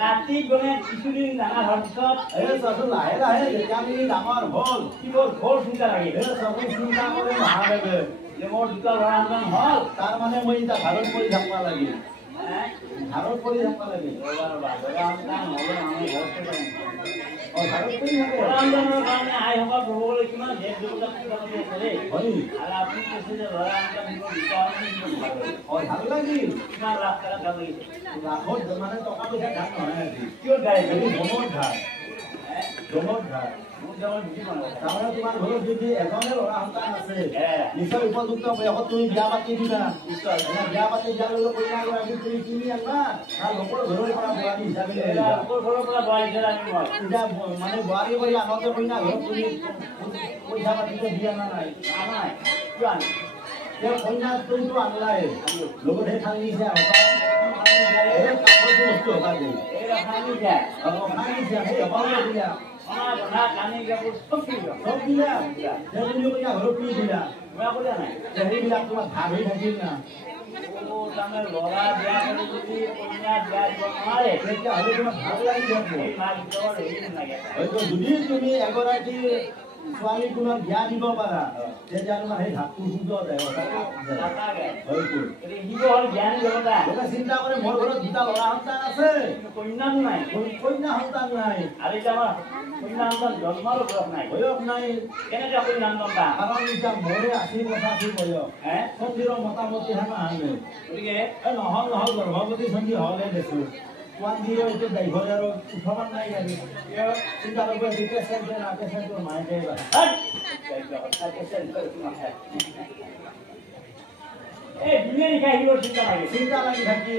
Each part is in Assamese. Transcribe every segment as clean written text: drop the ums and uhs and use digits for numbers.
কাৰ্তিক গণেশ কিছুদিন ডাঙৰ হোৱাৰ পিছত লাহে লাহে যেতিয়া আমি ডাঙৰ হ'ল কি বৰ ঘৰ চিন্তা লাগে চিন্তা কৰে মহাদেৱে যে মোৰ দুটা ল'ৰা সন্তান হ'ল তাৰ মানে মই এতিয়া ঘৰত পৰি থাকিব লাগে ঘৰত পৰি থাকিব লাগে আইসকল প্ৰভুলৈ কিমান দেশ দেৱতা পূজা কৰি আছে দেই আৰু আপুনি কৈছে যে ল'ৰা ভাল লাগিল কিমান লাখ টকা ভাল লাগিছে লাখত মানে টকা পইচা ঘাট নহয় কিয় গাড়ী জমত ঘাট তাৰমানে তোমাৰ ঘৰত যদি এজনে ল'ৰা সন্তান আছে নিশ্চয় উপযুক্ত বয়সত তুমি বিয়া পাতি দিবা বিয়া পাতি দিয়াৰ লগে কইনা গৰাকী তুমি কিনি আনবা আৰু লোকৰ ঘৰৰ পৰা বোৱাৰী হিচাপে মানে বোৱাৰী কৰি আনতে কইনা ঘৰত তুমি পইচা পাতিটো দিয়া নাই কিয় আনে কইনা তুমিতো আনলাই লগতে খান্দিছে বস্তু হবা দে যদি তুমি এগৰাকী ছোৱালী তোমাক বিয়া দিব পাৰা তেতিয়া তোমাৰ সেই ধাপটো শুদ্ধ চিন্তা কৰে মোৰ ঘৰত দুটা ল'ৰা সন্তান আছে কন্যা নাই কন্যা সন্তান নাই আৰু এতিয়া আমাৰ কন্যা সন্তান জন্মৰ বয়স নাই কেনেকে কন্যা সন্তান কাৰণ এতিয়া মোৰে 80-85 বয়স সন্ধিৰৰ মোটামুটি আনে গতিকে নহল গৰ্ভৱতী সন্ধি হলে দেছো Cuando itu dari hotel usahawan naik lagi, ya kita lupa di pesen dan pesen tu main deh. Pesen tu cuma hai. Dunia ni kaya hidup cinta lagi lagi.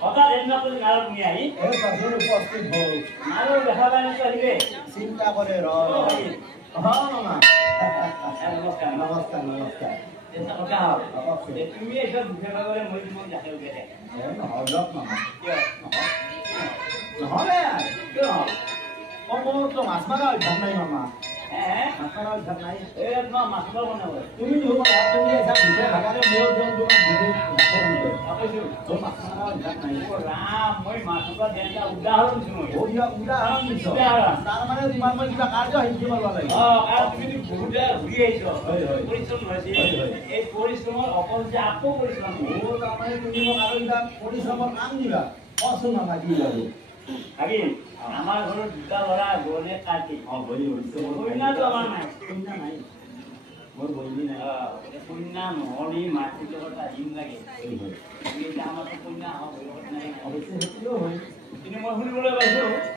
Otak enak tu ngaruh ni ayi. Pasal positif hol. Ngaruh berhalan itu lagi. Cinta kore roh. Mama. Namaskar. Jasa kau. Tumi esok bukan kau yang mau cuma jatuh ke? Nak mama. Ya. নহলে তো মাছ মারা অভ্যাস নাই মামা মাছ মারা অভ্যাস নাই মাছ মারা বনাব তুমি তুমি এটা ভিতরে ভাগারে মেয়ের জন তোমার মাছ মারা অভ্যাস নাই রাম মই মাছ মারা দেনটা উদাহরণ শুনো উদাহরণ দিছ তার মানে তোমার মই কিবা কার্য হিন্দি মারবা লাগে আর তুমি বহুত ঘুরি আইছো পরিশ্রম হইছে এই পৰিশ্ৰমৰ অকল যে আকৌ পৰিশ্ৰম তাৰমানে তুমি মোক আৰু এটা পৰিশ্ৰমৰ কাম দিবা কচোন আমাক কি লাগে ভাগিন আমাৰ ঘৰত দুটা ল'ৰা গ'লে কাটি কইনাটো আমাৰ নাই কইনা নাই মোৰ বইনি নাই কইনা নহ'লে মাটিৰ লগত আহিম লাগে আমাৰতো কইনা হ'ব নাই অৱশ্যে সেইটোও হয় কিন্তু মই শুনিবলৈ পাইছোঁ